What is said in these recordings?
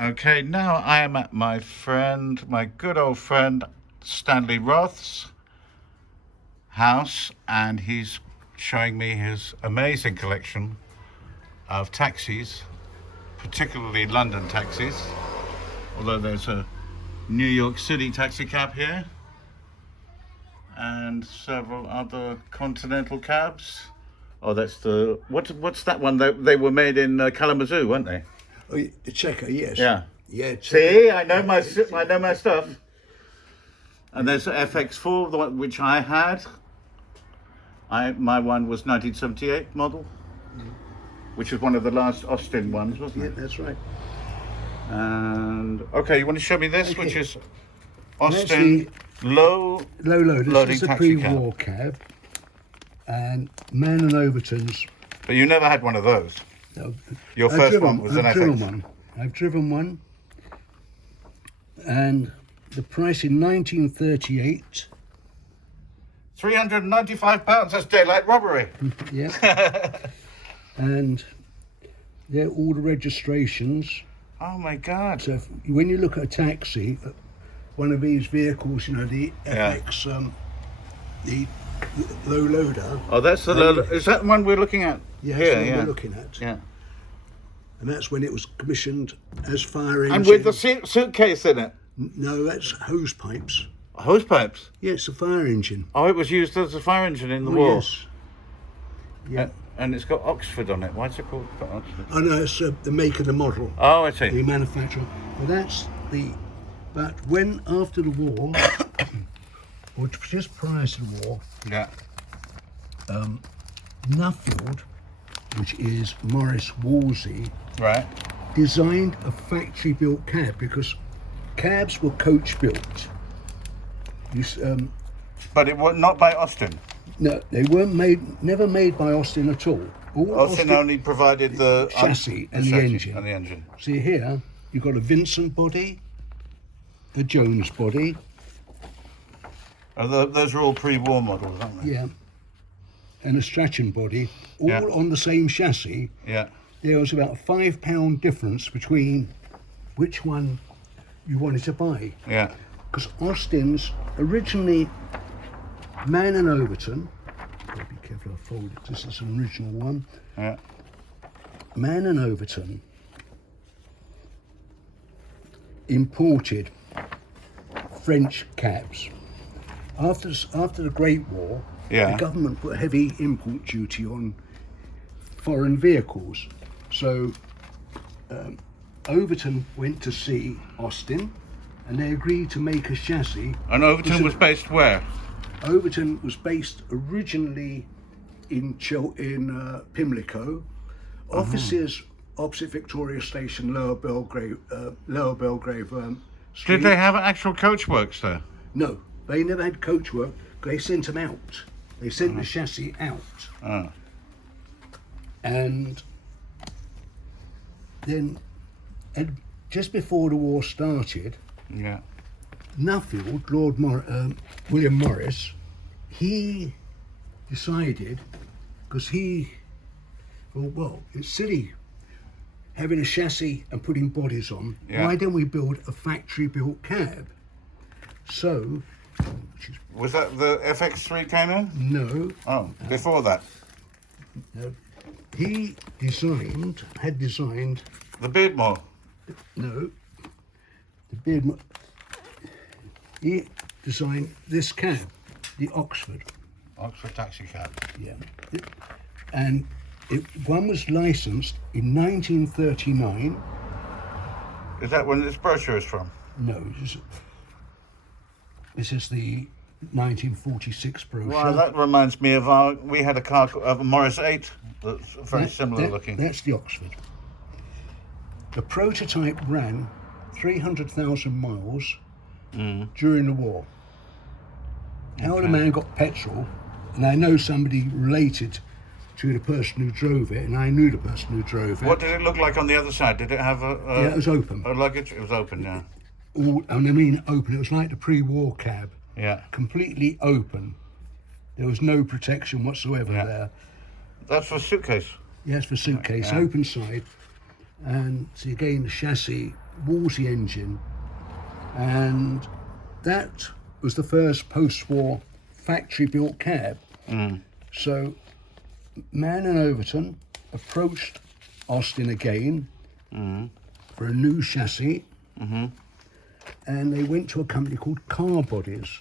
Okay, now I am at my good old friend Stanley Roth's house, and he's showing me his amazing collection of taxis, particularly London taxis, although there's a New York City taxi cab here and several other continental cabs. Oh, that's the what's that one? They were made in Kalamazoo, weren't they? Oh, the Checker, yes. Yeah. Yeah. Checker. See, I know my stuff. And there's the FX4, the one which I had. My one was 1978 model, which was one of the last Austin ones, wasn't it? Yeah, that's right. And okay, you want to show me this, Okay. which is Austin low This loading is the taxi pre-war cab, and Man and Overton's. But you never had one of those. No, Your I've first driven- one was an I've driven FX. one. I've driven one, and the price in 1938. £395. That's daylight robbery. Yeah. And they're all the registrations. Oh my God. So when you look at a taxi, one of these vehicles, you know, the Yeah. FX, the low loader. Oh, that's is that the one we're looking at? Yeah, Here, that's what yeah. we're looking at. Yeah. And that's when it was commissioned as fire engine. And with the suitcase in it. No, that's hose pipes. Hose pipes. Yeah, it's a fire engine. Oh, it was used as a fire engine in the Oh, war. yes. Yeah. And it's got Oxford on it. Why's it called Oxford? Oh no, it's the make and the model, Oh, I the see. manufacturer. Well, that's the. But when after the war, or just prior to the war, Yeah. Nuffield, which is Morris Wolsey, Right. designed a factory-built cab because cabs were coach-built. But it was not by Austin. No, they weren't never made by Austin at all. All Austin only provided the chassis and the chassis engine. And the engine. See here, you've got a Vincent body, a Jones body, Oh, those are all pre-war models, aren't they? yeah, and a Strachan body, all Yeah. on the same chassis. Yeah. There was about a £5 difference between which one you wanted to buy. Yeah. Because Austin's originally Man and Overton, gotta be careful I fold it, this is an original one. Yeah. Man and Overton imported French cabs. After the Great War, Yeah. the government put a heavy import duty on foreign vehicles. So Overton went to see Austin, and they agreed to make a chassis. And Overton was based where? Overton was based originally in Pimlico. Offices opposite Victoria Station, Lower Belgrave Street. Did they have actual coach works there? No, they never had coach work. They sent them out. They sent the chassis out. Oh. And then, just before the war started, Yeah. Nuffield, William Morris, he decided, because it's silly having a chassis and putting bodies on. Yeah. Why don't we build a factory-built cab? So, Was that the FX3 came in? no, Oh, before that. he had designed, The Beardmore. no, the Beardmore, he designed this cab, the Oxford. Oxford taxi cab. Yeah. And one was licensed in 1939. Is that when this brochure is from? No, this is the 1946 brochure. Well, that reminds me of we had a car, a Morris 8, that's very similar looking. That's the Oxford. The prototype ran 300,000 miles during the war. How the man got petrol, and I know somebody related to the person who drove it, and I knew the person who drove it. What did it look like on the other side? Did it have Yeah, it was open. a luggage? It was open, yeah. And I mean open, it was like the pre-war cab. Yeah. Completely open. There was no protection whatsoever Yeah. there. That's for suitcase. Yes, for suitcase, Yeah. open side. And see again, the chassis Wolsey engine, and that was the first post-war factory-built cab. So Man and Overton approached Austin again for a new chassis, and they went to a company called Car Bodies.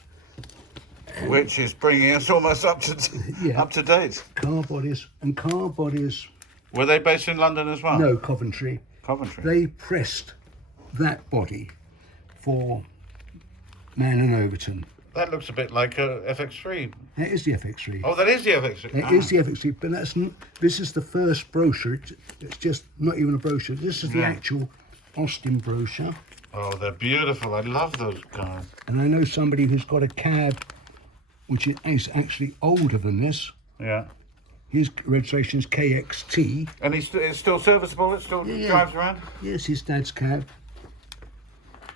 Which is bringing us almost up to date. Car Bodies. Were they based in London as well? No, Coventry. Coventry. They pressed that body for Man and Overton. That looks a bit like a FX3. That is the FX3. Oh, that is the FX3. It is the FX3, but this is the first brochure. It's just not even a brochure. This is the actual Austin brochure. Oh, they're beautiful. I love those cars. And I know somebody who's got a cab which is actually older than this. Yeah. His registration is KXT. And it's still serviceable? It still drives around? Yes, his dad's cab.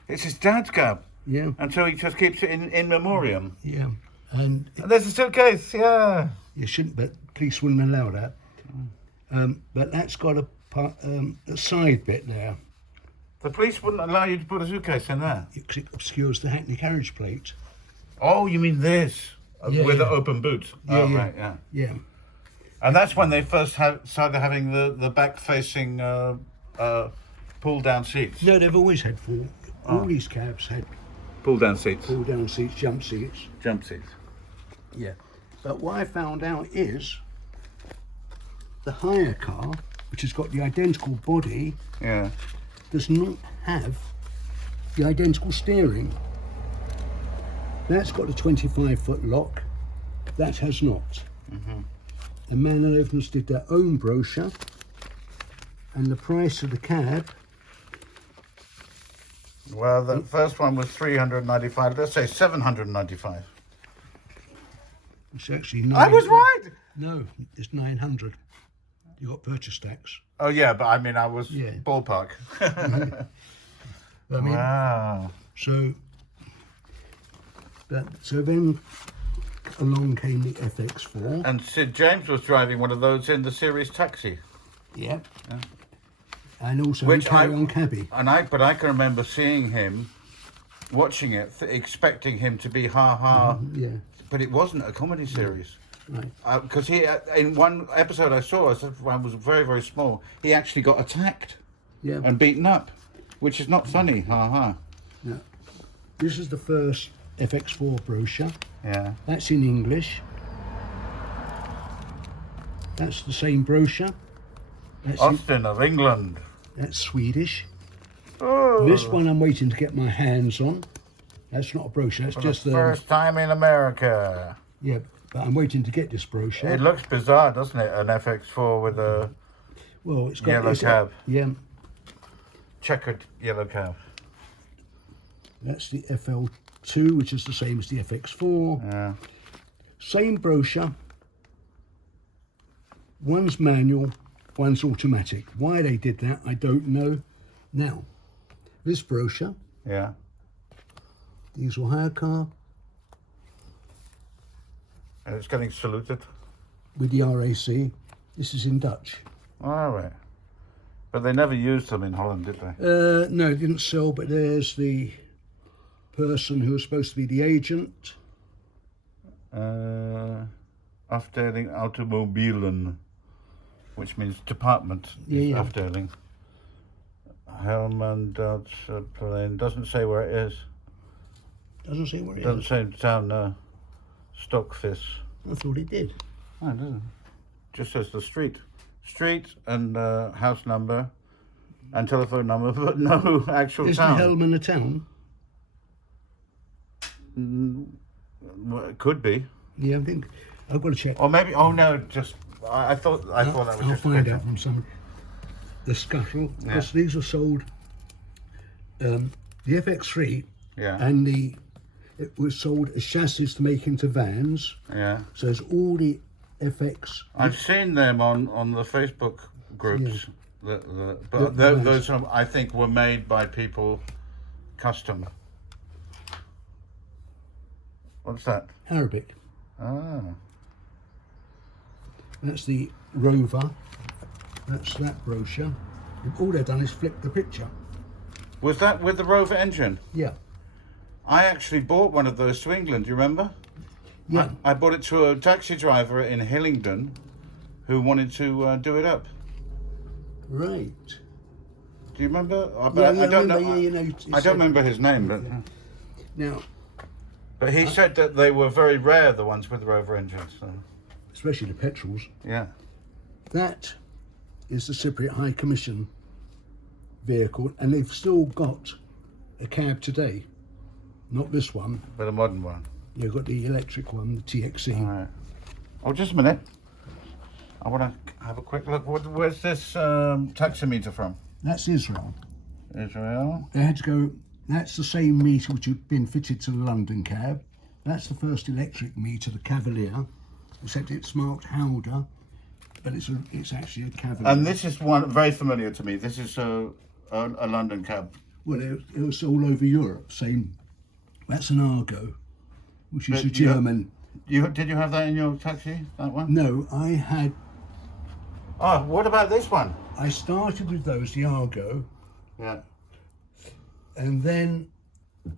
It's his dad's cab? Yeah. And so he just keeps it in memoriam? Yeah. And there's a suitcase, yeah. You shouldn't, but police wouldn't allow that. But that's got a side bit there. The police wouldn't allow you to put a suitcase in there? Because it obscures the Hackney carriage plate. Oh, you mean this? With the open boot? Right, Yeah. And that's when they first started having the back-facing pull-down seats? No, they've always had all these cabs had pull-down seats? Pull-down seats, jump seats. Jump seats. Yeah. But what I found out is the hire car, which has got the identical body, does not have the identical steering. That's got a 25-foot lock. That has not. The Man and Overton's did their own brochure, and the price of the cab. Well, the first one was $395. Let's say $795. It's actually I was right. No, it's 900. You got purchase tax. Oh yeah, but I mean I was ballpark. Wow. So then along came the FX4. And Sid James was driving one of those in the series Taxi. Yeah. And also the Carry-On Cabbie. But I can remember seeing him, watching it, expecting him to be ha-ha. But it wasn't a comedy series. Right. Because he, in one episode I saw, one was very, very small, he actually got attacked and beaten up, which is not funny, ha-ha. No. This is the first FX4 brochure. Yeah. That's in English. That's the same brochure. That's Austin of England. That's Swedish. Oh. This one I'm waiting to get my hands on. That's not a brochure. That's just the first time in America. Yeah, but I'm waiting to get this brochure. It looks bizarre, doesn't it? An FX4 with a it's got yellow cab. Checkered yellow cab. That's the FL2, which is the same as the FX4. Yeah. Same brochure. One's manual, one's automatic. Why they did that, I don't know. Now, this brochure. Yeah. Diesel hire car. And it's getting saluted. With the RAC. This is in Dutch. All right. But they never used them in Holland, did they? No, it didn't sell, but there's the person who was supposed to be the agent. Afdeling Automobielen, which means department. Afdeling. Helman plane. Doesn't say where it is. Doesn't say where it is? Doesn't say town, no. Stockfish. I thought it did. Oh, it doesn't. Just says the street. Street and house number and telephone number, but no actual town. Isn't Helman a town? Well, it could be. Yeah, I think I've got to check. Or maybe. Oh no, just I thought that was I'll just. find out from someone. The Scuttle, because these are sold. The FX3. Yeah. And it was sold as chassis to make into vans. Yeah. So there's all the FX. I've seen them on the Facebook groups. But those I think were made by people custom. What's that? Arabic. Ah. That's the Rover. That's that brochure. All they've done is flip the picture. Was that with the Rover engine? Yeah. I actually bought one of those to England, do you remember? Yeah. I bought it to a taxi driver in Hillingdon who wanted to do it up. Right. Do you remember? Yeah, I don't remember, know. yeah, you know, I don't remember his name, but Now, he said that they were very rare, the ones with the Rover engines. So. especially the petrols, Yeah. that is the Cypriot High Commission vehicle, and they've still got a cab today. Not this one. But a modern one. They've got the electric one, the TXE. All right. Oh, just a minute. I want to have a quick look. Where's this taximeter from? That's Israel. Israel. They had to go. That's the same meter which had been fitted to the London cab. That's the first electric meter, the Cavalier, except it's marked Howder, but it's actually a Cavalier. And this is one very familiar to me. This is a London cab. Well, it was all over Europe. Same. That's an Argo, which is But a German. Did you have that in your taxi? That one? No, I had. Oh, what about this one? I started with those, the Argo, Yeah. and then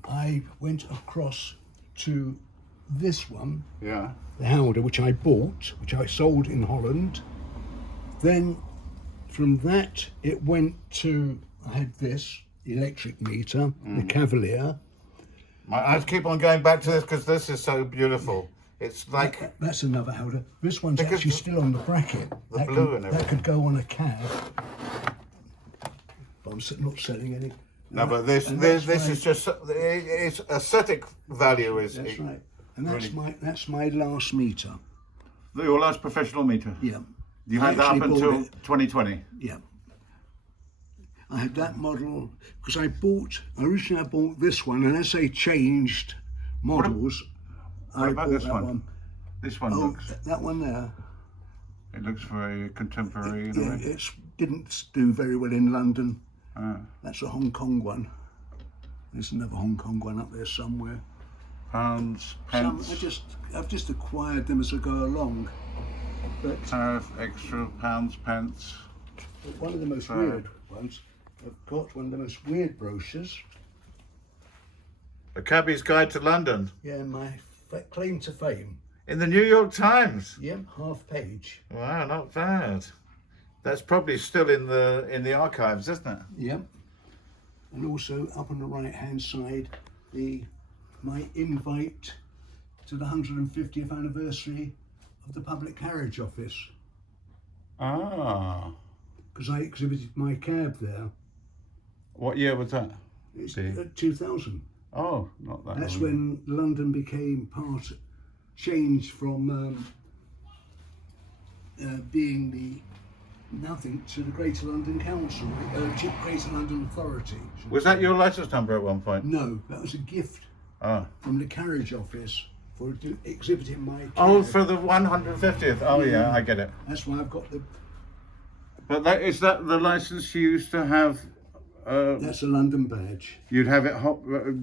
I went across to this one, Yeah. the Howder, which I bought, which I sold in Holland. Then from that it went to, I had this electric meter, the Cavalier. My eyes keep on going back to this because this is so beautiful. It's like That's another Howder. This one's Because actually still on the bracket. the blue and that everything. could go on a cab. But I'm not selling any. no, but this And this that's is just it's aesthetic value is That's it- right. And that's Really? that's my last meter. your last professional meter. Yeah. You I had that up actually bought until it. 2020. Yeah. I had that model because originally I bought this one, and as they changed models, I about bought this that one? one. This one Oh, looks that one there. it looks very contemporary in a Yeah, way. it didn't do very well in London. Ah. That's a Hong Kong one. There's another Hong Kong one up there somewhere. Pounds, Some, pence, I've just acquired them as I go along. But tariff, extra, pounds, pence. one of the most weird ones, I've got one of the most weird brochures. A Cabbie's Guide to London Yeah, my claim to fame. in the New York Times. Yeah, half page. Wow, not bad. That's probably still in the archives, isn't it? Yep. And also up on the right hand side, my invite to the 150th anniversary of the Public Carriage Office, Ah. because I exhibited my cab there. What year was that? It's See. 2000. Oh, not that That's long. when London became changed from being the nothing to the Greater London Council, Greater London Authority. Was that your license number at one point? No, that was a gift Oh. from the carriage office for exhibiting my cab. Oh, for the 150th. Oh, yeah, I get it. That's why I've got the. But is that the license you used to have? That's a London badge. You'd have it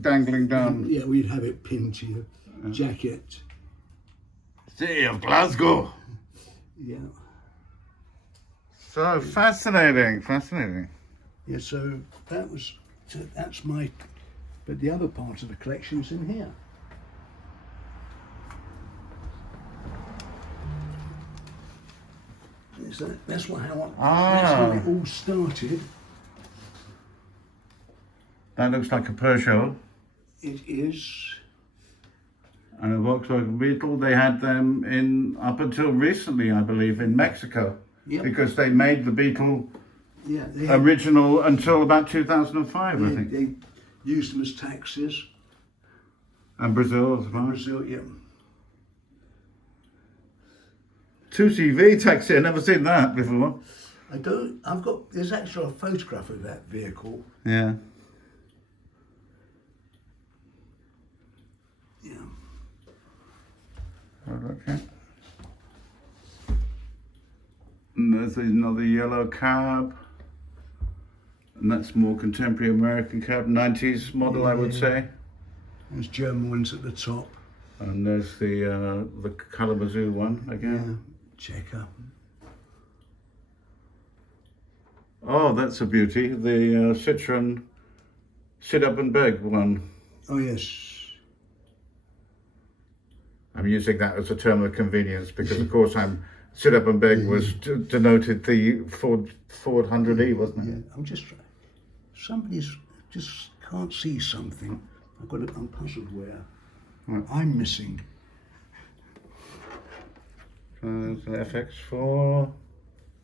dangling down. Yeah, we'd have it pinned to your jacket. City of Glasgow. Yeah. So fascinating, fascinating. Yeah. So that's my. But the other part of the collection's in here. That's how it all started. That looks like a Peugeot It is. and a Volkswagen Beetle. They had them in up until recently, I believe, in Mexico. Yep. Because they made the Beetle Yeah, they had, original until about 2005, I think. they used them as taxis. And Brazil as well. Brazil, yeah. 2CV taxi, I've never seen that before. There's actually a photograph of that vehicle. Yeah. Yeah. Okay. And there's another yellow cab. And that's more contemporary American cab, 90s model, I would say. There's German ones at the top. And there's the Kalamazoo one again. Checker. Oh, that's a beauty. The Citroen sit up and beg one. Oh yes. I'm using that as a term of convenience because, of course, sit up and beg was denoted the Ford 100E, wasn't it? Yeah, I'm just trying. Somebody's just can't see something. I'm puzzled where I'm missing. There's an FX4.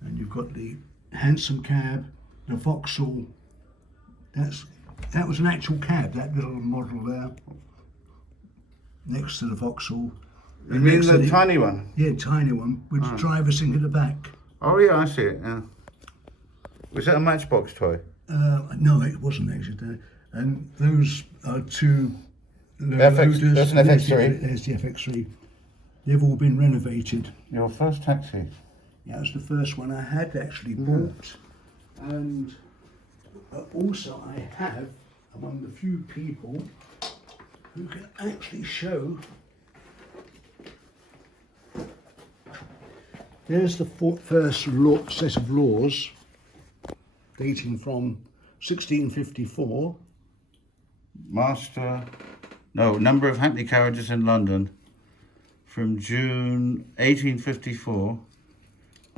And you've got the hansom cab, the Vauxhall. That was an actual cab, that little model there. Next to the Vauxhall. You mean the tiny one? Yeah, tiny one, with the driver sitting at the back. Oh yeah, I see it, yeah. Was it a Matchbox toy? No, it wasn't actually. And those are two FX, that's an FX3. There's the FX3. They've all been renovated. Your first taxi? Yeah, it was the first one I had actually bought. And also I have, among the few people who can actually show. There's the first set of laws dating from 1654. Number of Hackney carriages in London from June 1854.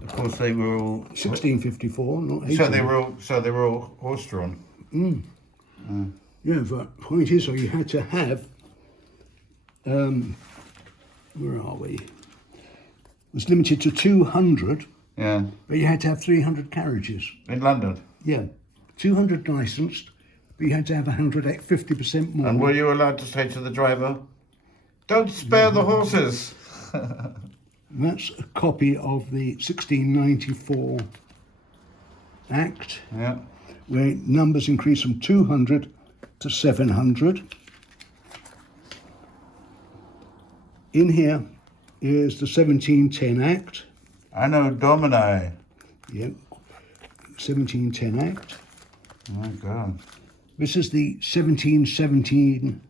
Of course, they were all 1654, not 18. So they were all horse-drawn. Yeah, but the point is, you had to have. Where are we? It was limited to 200. Yeah. But you had to have 300 carriages. In London. Yeah, 200 licensed, but you had to have 100 at 50% more. And were you allowed to say to the driver, "Don't spare the horses"? And that's a copy of the 1694 Act, Yeah. where numbers increase from 200 to 700. In here is the 1710 Act. Anno Domini. Yeah, 1710 Act. Oh my God. This is the 1717.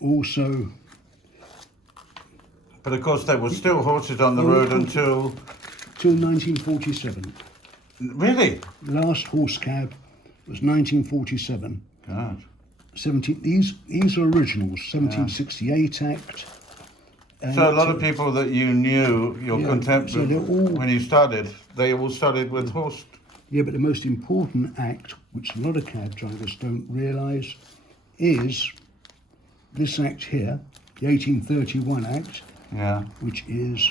Also, But of course, there were still horses on the road until. till 1947. Really? The last horse cab was 1947. God. These are originals. 1768 Act. So a lot of people that you knew, your contemporaries, when you started, they all started with horse. Yeah, but the most important act, which a lot of cab drivers don't realise, is this act here, the 1831 Act, Yeah. which is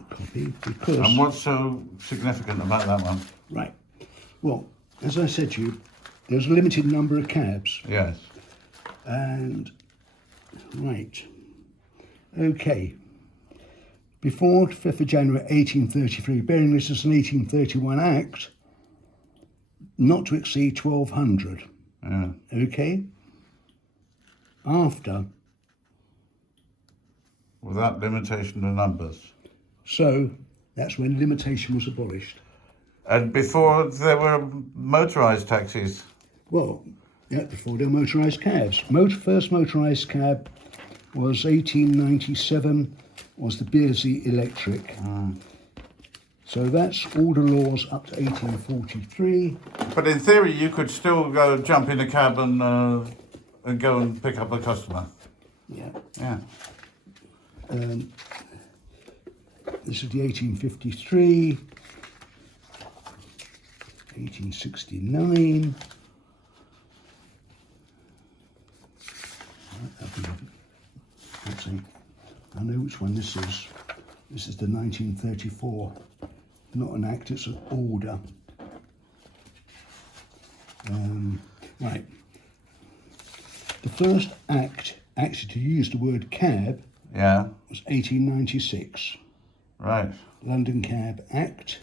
a copy because. And what's so significant about that one? Right. Well, as I said to you, there's a limited number of cabs. Yes. And, right. Okay. Before 5th of January 1833, bearing this as an 1831 Act, not to exceed 1,200. Yeah. Okay? After. Without limitation to numbers. So, that's when limitation was abolished. And before there were motorised taxis. Well, yeah, before there were motorised cabs. First motorised cab was 1897, was the Bearsey Electric. So that's all the laws up to 1843. But in theory, you could still go jump in a cab and go and pick up a customer. Yeah. Yeah. This is the 1853, 1869. Actually, I know which one this is. This is the 1934. Not an act, it's an order. Right. The first act actually to use the word cab Yeah. was 1896. Right. London Cab Act.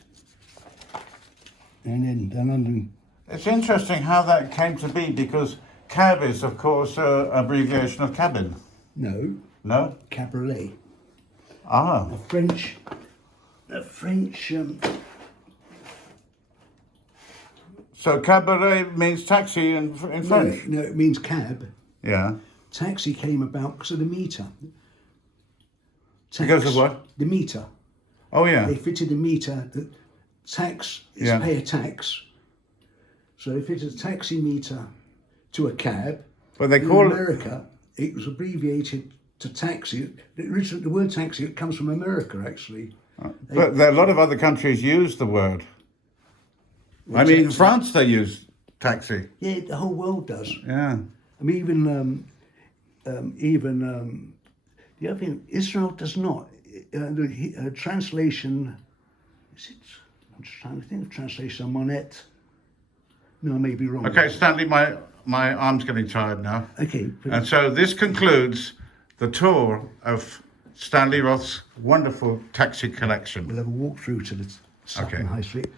And then the London. It's interesting how that came to be because cab is, of course, an abbreviation of cabin. No, No? cabriolet. Ah. A French. So cabaret means taxi in French? No, it means cab. Yeah. Taxi came about because of the meter. Because of what? The meter. Oh yeah. They fitted a meter that tax is Yeah. pay a tax. So they fitted a taxi meter to a cab. But they In call it. America, it was abbreviated to taxi. The word taxi, it comes from America, actually. But a lot of other countries use the word. I mean, in taxi. France they use taxi. Yeah, the whole world does. Yeah. I mean, even the other thing, Israel does not. The translation, is it? I'm just trying to think of translation on Monet. No, I may be wrong. Okay, Stanley, my arm's getting tired now. Okay. And so this concludes the tour of Stanley Roth's wonderful taxi collection. We'll have a walk through to the Sutton Okay. High Street.